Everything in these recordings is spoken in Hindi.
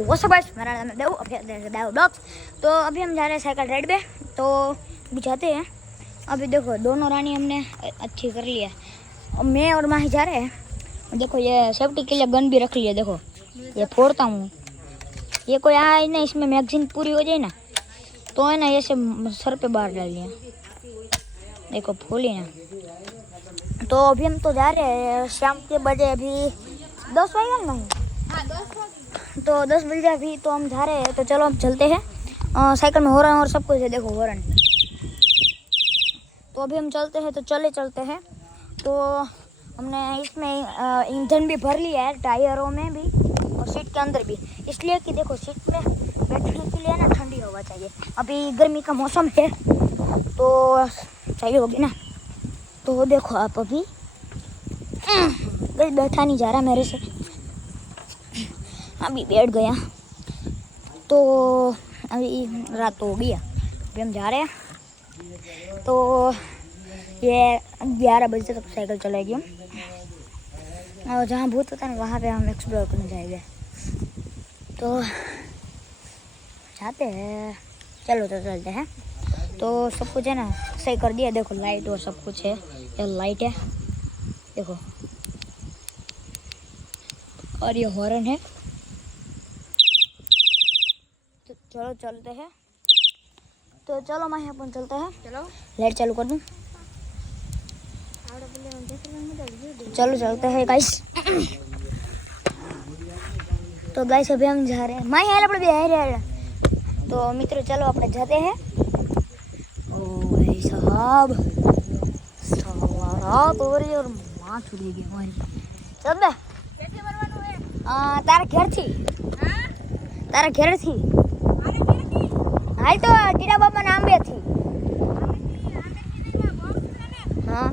वो सब मेरा नाम है देव डॉक्स। तो अभी हम जा रहे हैं साइकिल राइड पे, तो अभी जाते हैं। अभी देखो दोनों रानी हमने अच्छी कर ली है, मैं और माही जा रहे हैं। देखो ये सेफ्टी के लिए गन भी रख लिया, देखो ये फोड़ता हूँ। ये कोई आए ना, इसमें मैगजीन पूरी हो जाए ना तो है ना, ऐसे सर पे बाहर डाल लिया, देखो फूली ना। तो अभी हम तो जा रहे हैं, शाम के बजे अभी 10 बजे ना, तो 10 बजे अभी तो हम जा रहे हैं। तो चलो हम चलते हैं। साइकिल में हॉर्न और सब कुछ है, देखो हॉर्न। तो अभी हम चलते हैं, तो चलते हैं। तो हमने इसमें ईंधन भी भर लिया है, टायरों में भी और सीट के अंदर भी, इसलिए कि देखो सीट में बैठने के लिए ना ठंडी हवा चाहिए। अभी गर्मी का मौसम है तो चाहिए होगी ना। तो देखो आप अभी बैठा नहीं जा रहा मेरे से, अभी बैठ गया। तो अभी रात हो गई, अभी हम जा रहे हैं। तो ये 11 बजे तक साइकिल चलाएगी हम, और जहाँ भूत होता है ना वहाँ पे हम एक्सप्लोर करने जाएंगे। तो जाते हैं, चलो तो चलते हैं। तो सब कुछ है ना सही कर दिया, देखो लाइट और सब कुछ है, ये लाइट है देखो, और ये हॉर्न है। तो चलो चलते हैं। तो चलो मैं अपन चलते हैं, चलो लाइट चालू कर दूँ। चलो चलते हैं गाइस। तो गाइस अभी हम जा रहे हैं, मैं यहाँ अपने भी आ रहे हैं। तो मित्रों चलो अपने जाते हैं। ओ भाई साहब रात हो रही है और माँ छुड़ी गई हमारी। चल बे तारा घेर थी, तारा घेर थी हाल तो टीना बाबा नाम भी थी। हाँ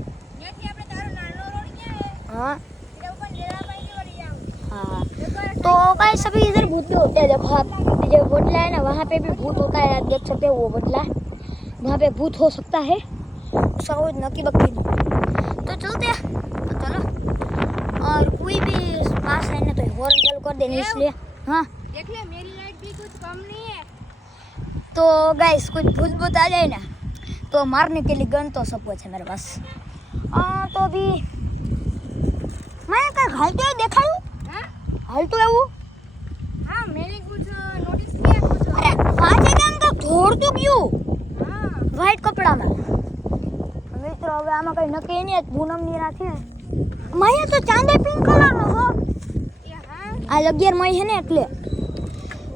हाँ हाँ। तो गाइस सभी इधर भूत भी होते हैं, देखो आप जो बटला है ना वहाँ पे भी भूत होता है, आप देख सकते हो वो बटला वहाँ पे भूत हो सकता है, सब नकी बक्की। तो चलते हैं, तो चलो। और कोई भी पास है ना तो हॉर्न चालू कर देनी, इसलिए हाँ देख ले मेरी लाइट भी कुछ कम नहीं है। तो गाइस कुछ भूत भूत आ जाए ना तो मारने के लिए गन तो सब कुछ है मेरे पास। तो अभी मैं कहीं हालतो है देखा हालतो है वो। हाँ मैंने कुछ नोटिस किया कुछ। अरे वहाँ से क्या उनका छोड़ तो क्यों व्हाइट कपड़ा में मित्रों, હવે આમાં કઈ નક્કી નહીં, પૂનમ ની રાત છે માયા તો ચાંદા પિંક કલર નો છો આ 11 મઈ છે ને એટલે।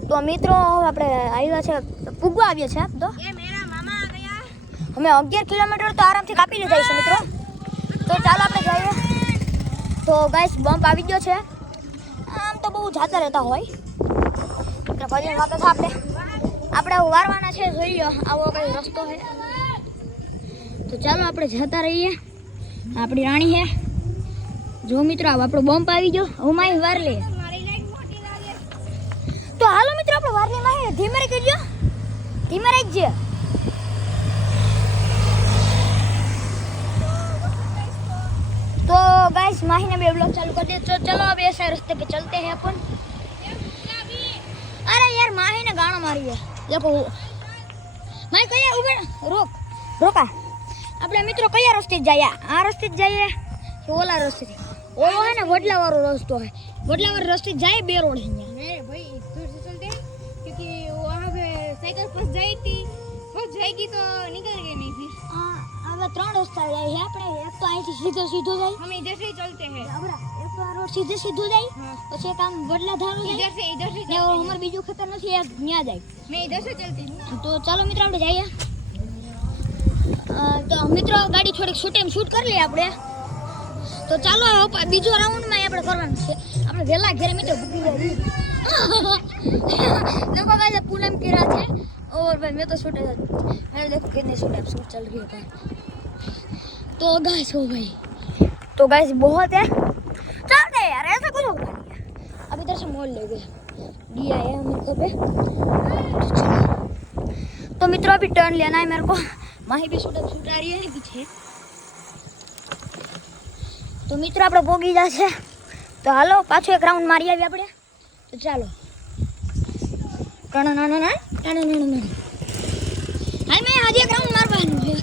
તો મિત્રો આપણે આવ્યા છે, પૂગવા આવ્યા છે તો ये मेरा मामा आ गया। અમે 11 કિલોમીટર તો આરામથી કાપી લીધા છે મિત્રો। તો ચાલો આપણે જઈએ। તો ગાઈસ બમ્પ આવી ગયો છે, આમ તો બહુ જાતા રહેતા હોય એટલે ફરી વાપસ આપણે વારવાના છે, જોઈ લો આવો કઈ રસ્તો છે। તો ચાલો આપણે જતા રહીએ, આપણી રાણી છે જો મિત્રો આપણો બમ્પ આવી ગયો, હું માહી વાર લઈએ। મારી લાઈટ મોટી લાગે તો હાલો મિત્રો આપણે વારની માહી ધીમે રહી કરજો, ધીમે રહી જ। तो गाइस माही ने भी ब्लॉग चालू कर दिया। तो चलो अब ऐसे रास्ते पे चलते हैं अपन। अरे यार माही ने गाना मारी है देखो, मैं कया उबर रोक रोका આપણે મિત્રો કયા રસ્તે જઈએ, આ રસ્તે જઈએ કે ઓલા રસ્તે? ઓલો है ना वडला वाला रास्ता है, वडला वाला रास्ते जाए बे रोड है। मेरे भाई इधर से चलते हैं क्योंकि वहाँ पे साइकिल फंस जाएगी तो निकल गए नहीं फिर। હવે 3 રસ્તા જાય છે આપણે, એક તો અહીંથી સીધો જાય, हम इधर से ही चलते हैं। બરાબર, એક તો આ રોડ સીધો જાય, પછી એક આમ વડલા ધારું જાય, इधर से ને અમાર બીજું ખેતર નથી એક ન્યા જાય। मैं इधर से चलती हूँ। તો ચાલો મિત્રો આપણે જઈએ। તો મિત્રો ગાડી થોડીક શૂટ કરી લઈએ આપણે। તો ચાલો બીજો રાઉન્ડમાં આપણે કરવાનું છે, આપણે વહેલા ઘરે મિત્રો ભૂકી જાય। देखो गाइस पूनम की रात है और भाई मैं तो शूट है, देखो कितने शूट चल रही है। तो गाइस हो भाई, तो गाइस बहुत है, चलते हैं यार, ऐसा कुछ होगा नहीं। अब इधर से मोड़ ले गए दिया है मेरे को पे। तो मित्रों अभी टर्न लेना है मेरे को, माही भी शूट आ रही है पीछे। तो मित्रों આપણે પોગી જશે, તો હાલો પાછો એક રાઉન્ડ મારી આવી આપણે। તો ચાલો હાલ મેં હજી એક રાઉન્ડ મારવાનું છે.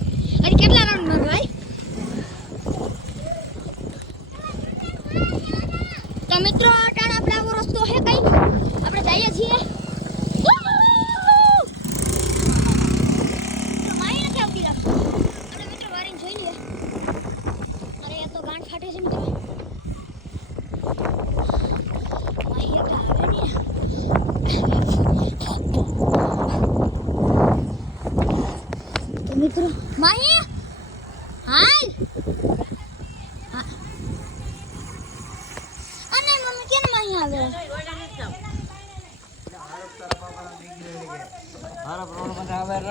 હજી કેટલા રાઉન્ડ મારવા ભાઈ? તો મિત્રો અટાણ આપણે આવો રસ્તો છે કઈ આપણે જઈએ છીએ. માહી નથી આવતી આપણે મિત્રો વારીને જોઈ લઈએ. અરે આ તો ગાંઠ ફાટે છે મિત્રો. માહી તો આવે ને. તો મિત્રો માહી હાલ અને મમ્મી કેમ માહી આવે?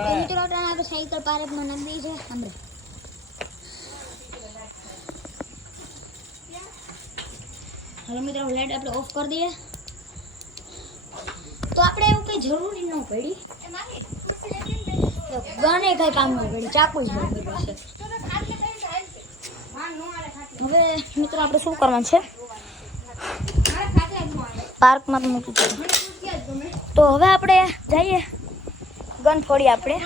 તો મિત્રો અટાણે આપણે સાયકલ પાર્કમાં નાખી છે હમણાં. હાલો મિત્રો લાઈટ આપણે ઓફ કરી દઈએ. તો આપણે એવું કઈ જરૂરી ન પડી. ગણે કઈ કામ ન પડી, ચાકુ જ પડી પાસે. હવે મિત્રો આપણે શું કરવાનું છે? પાર્કમાં તો મૂકી દીધું. તો હવે આપણે જઈએ ગન ફોડીએ. આપણે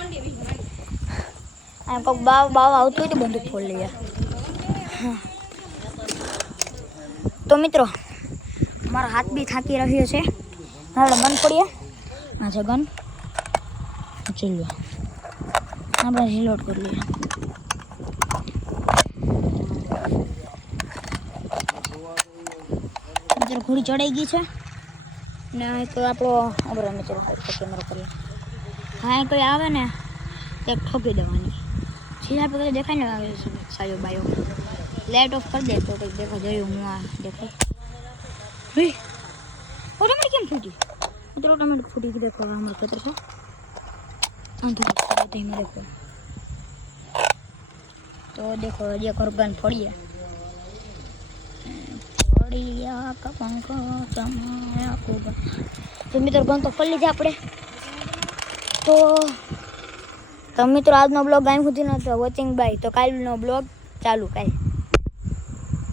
આમ કોઈક બાવ આવતું હોય તો બંદૂક ફોડી લઈએ. તો મિત્રો મારો હાથ બી થાકી રહ્યો છે. આપણે ગન ફોડીએ. આ છે ગન. ચલો આપણે રીલોડ કરી લઈએ. મિત્રો ઘોડી ચડાઈ ગઈ છે ને તો આપણો અબરો મિત્રો કેમેરો કરીએ. હા કોઈ આવે ને તે ઠોકી દેવાની. જે આપણે કંઈ દેખાય ને આવે સાયો બાયો લાઇટ ઓફ કરી દે તો કંઈક દેખા જોયું હું આ દેખાય. ભાઈ ઓટોમેટિક કેમ ફૂટી? મિત્રો ઓટોમેટિક ફૂટી ગઈ. દેખો અમારું પત્ર છે આમ થોડું દેખો. તો દેખો જે ગન ફોડીએ. તો મિત્રો ગન તો ફોડી લીધી આપણે. તો મિત્રો આજનો બ્લોગ અહીં સુધી નહોતો વોચિંગ બાય. તો કાલનો બ્લોગ ચાલુ કાંઈ